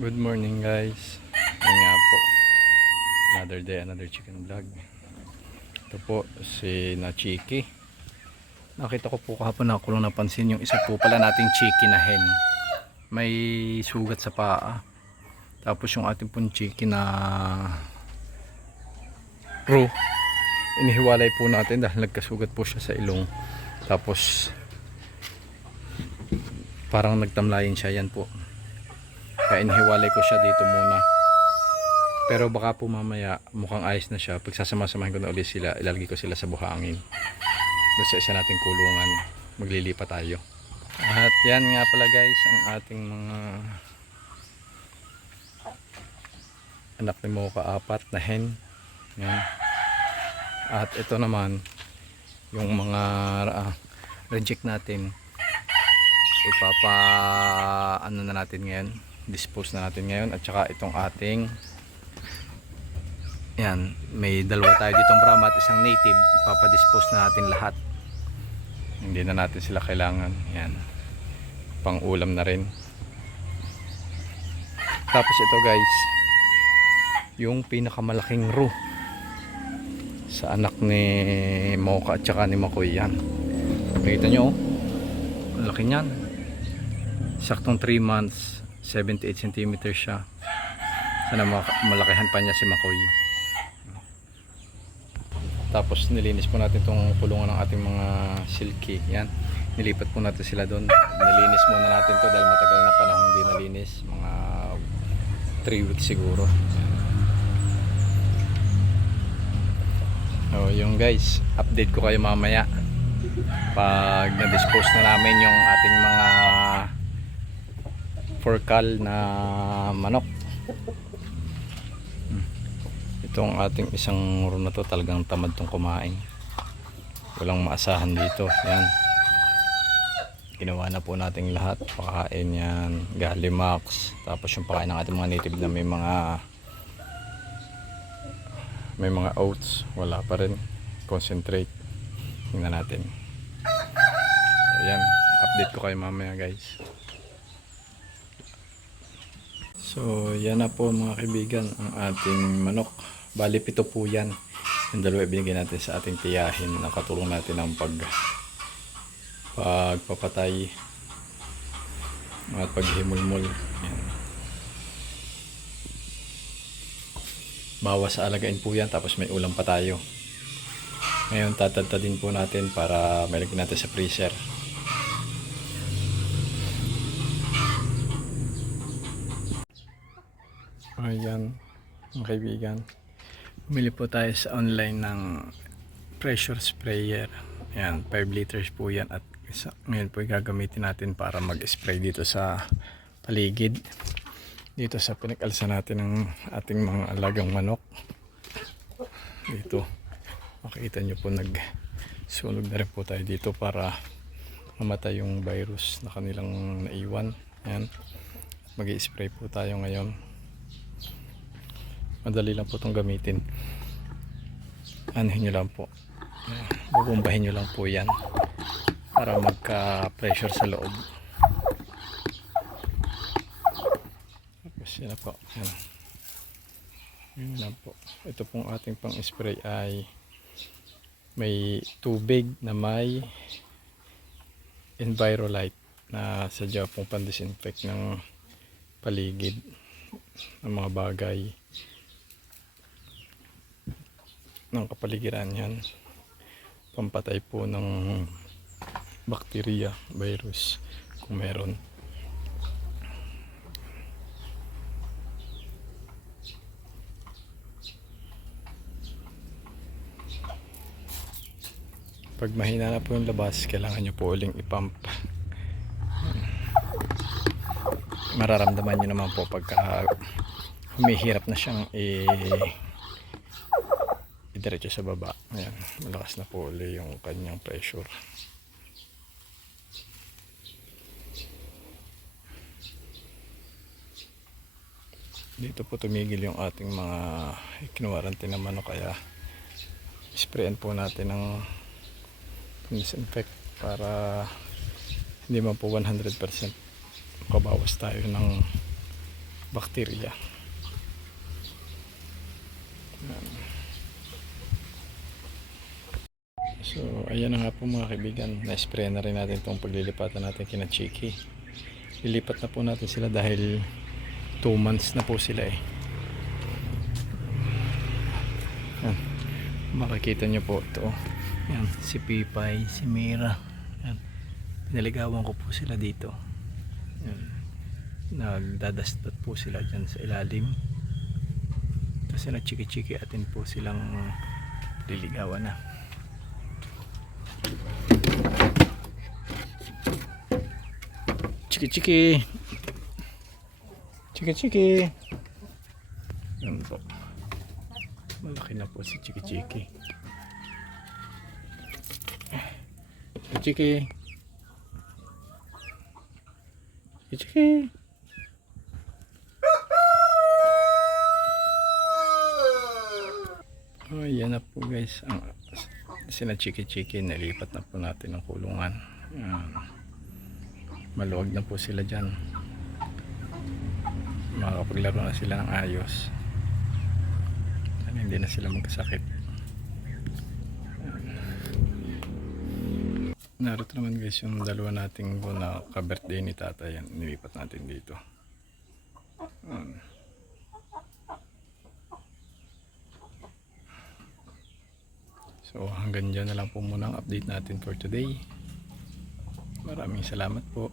Good morning guys. Yan nga po. Another day, another chicken vlog. Ito po si Nachiki. Nakita ko po kahapon na ako lang napansin yung isa po pala nating chiki na hen. May sugat sa paa. Tapos yung ating pong chiki na roe, inihiwalay po natin dahil nagkasugat po siya sa ilong. Tapos parang nagtamlayin siya, yan po. Kaya inihiwalay ko siya dito muna. Pero baka po mamaya mukhang ayos na siya. Pag sasama-samahin ko na ulit sila, ilalagay ko sila sa buhangin. Doon sa isa nating kulungan, maglilipat tayo. At yan nga pala guys, ang ating mga anak ni Mocha, apat na hen. Yan. At ito naman yung mga reject natin. Ano na natin ngayon, dispose na natin ngayon. At saka itong ating, yan, may dalawa tayo ditong Brahma at isang native. Papadispose na natin lahat, hindi na natin sila kailangan. Yan, pang ulam na rin. Tapos ito guys, yung pinakamalaking roe sa anak ni Mocha at saka ni Makoy. Yan, nakita nyo, ang laki nyan. Saktong 3 months, 78 cm siya. Sana malakihan pa niya si Makoy. Tapos nilinis po natin itong kulungan ng ating mga silky. Yan, nilipat po natin sila doon. Nilinis muna natin to dahil matagal na panahon hindi nalinis, mga 3 weeks siguro. So yung guys, update ko kayo mamaya pag na-dispose na namin yung ating mga forkal na manok. Itong ating isang roe na to, talagang tamad tong kumain. Walang maasahan dito. Yan, ginawa na po nating lahat. Pakain yan, Gallimax. Tapos yung pakain ng ating mga native na may mga oats, wala pa rin. Concentrate. Tingnan natin. Ayan, update ko kayo mamaya guys. So yan na po mga kaibigan ang ating manok. Bali 7 po yan. Yung dalawa ibinigay natin sa ating tiyahin. Nakatulong natin ang pagpapatay at paghimulmul. Yan. Bawas sa alagain po yan, tapos may ulam pa tayo. Ngayon tatadtadin po natin para may lagyan natin sa freezer. Ayan mga kaibigan, bumili po tayo sa online ng pressure sprayer. Ayan, 5 liters po yan. At ngayon po gagamitin natin para mag-spray dito sa paligid, dito sa pinag-alsa natin ng ating mga alagang manok. Dito makikita nyo po, nagsunog na rin po tayo dito para mamatay yung virus na kanilang naiwan. Ayan, mag-i-spray po tayo ngayon. Madali lang po itong gamitin. Anuhin nyo lang po, bubumbahin nyo lang po yan para magka-pressure sa loob. Tapos yan na po. Yan. Yan lang po. Ito pong ating pang spray ay may tubig na may Envirolite na sadya pong pan-disinfect ng paligid ng mga bagay ng kapaligiran. Yan, pampatay po ng bakterya, virus kung meron. Pag mahina na po yung labas, kailangan nyo po uling ipump. Mararamdaman nyo naman po pagka humihirap na siyang diretso sa baba. Ayan, malakas na po ulit yung kanyang pressure. Dito po tumigil yung ating mga kinuwarante na manok, kaya sprayan po natin ng disinfect para hindi man po 100% makabawas tayo ng bakterya. So ayan na nga po mga kaibigan, na-spray na rin natin itong paglilipatan natin kina Chiki. Lilipat na po natin sila dahil 2 months na po sila eh. Yan. Makikita nyo po ito. Yan, si Pipay, si Mira. Yan. Pinaligawan ko po sila dito. Yan. Nagdadastat po sila dyan sa ilalim. Kasi na Chiki atin po silang liligawan na. Chiki yan po, malaki na po si Chiki Chiki. Oh, yan na po guys ang sina Chiki nalipat na po natin ang kulungan. Maluwag na po sila dyan, makapaglaro na sila ng ayos, hindi na sila magkasakit. Narito naman guys yung dalawa nating na ka-birthday ni tatay, yan nilipat natin dito. So hanggang dyan na lang po muna ang update natin for today. Maraming salamat po.